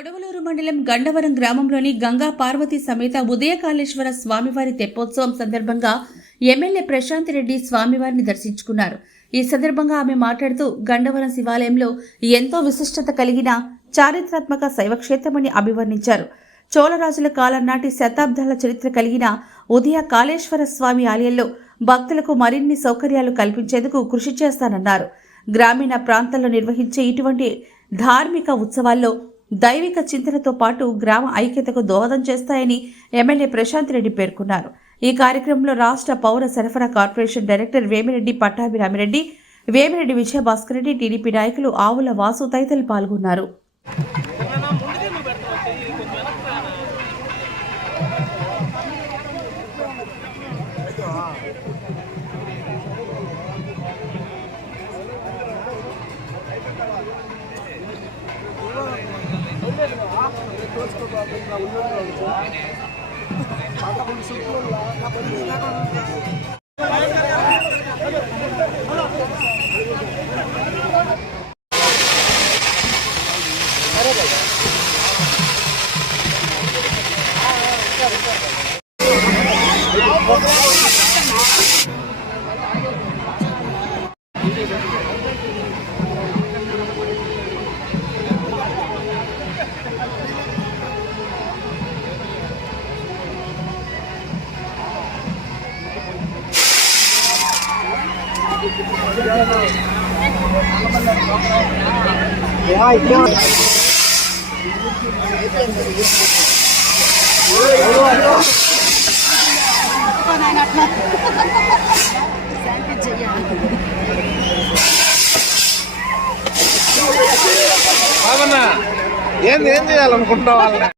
కొడవలూరు మండలం గండవరం గ్రామంలోని గంగా పార్వతి సమేత ఉదయకాళేశ్వర స్వామివారి తెప్పోత్సవం సందర్భంగా ఎమ్మెల్యే ప్రశాంత్ రెడ్డి స్వామివారిని దర్శించుకున్నారు. ఈ సందర్భంగా ఆమె మాట్లాడుతూ గండవరం శివాలయంలో ఎంతో విశిష్టత కలిగిన చారిత్రాత్మక శైవక్షేత్రమని అభివర్ణించారు. చోళరాజుల కాలం నాటి శతాబ్దాల చరిత్ర కలిగిన ఉదయ కాళేశ్వర స్వామి ఆలయంలో భక్తులకు మరిన్ని సౌకర్యాలు కల్పించేందుకు కృషి చేస్తానన్నారు. గ్రామీణ ప్రాంతాల్లో నిర్వహించే ఇటువంటి ధార్మిక ఉత్సవాల్లో దైవిక చింతనతో పాటు గ్రామ ఐక్యతకు దోహదం చేస్తాయని ఎమ్మెల్యే ప్రశాంత్ రెడ్డి పేర్కొన్నారు. ఈ కార్యక్రమంలో రాష్ట్ర పౌర సరఫరా corporation director Vemireddy Pattabhirami Reddy, Vemireddy Vijayabhaskar Reddy, TDP నాయకులు ఆవుల వాసు తదితరులు పాల్గొన్నారు. ఏం చేయాలనుకుంటా వాళ్ళని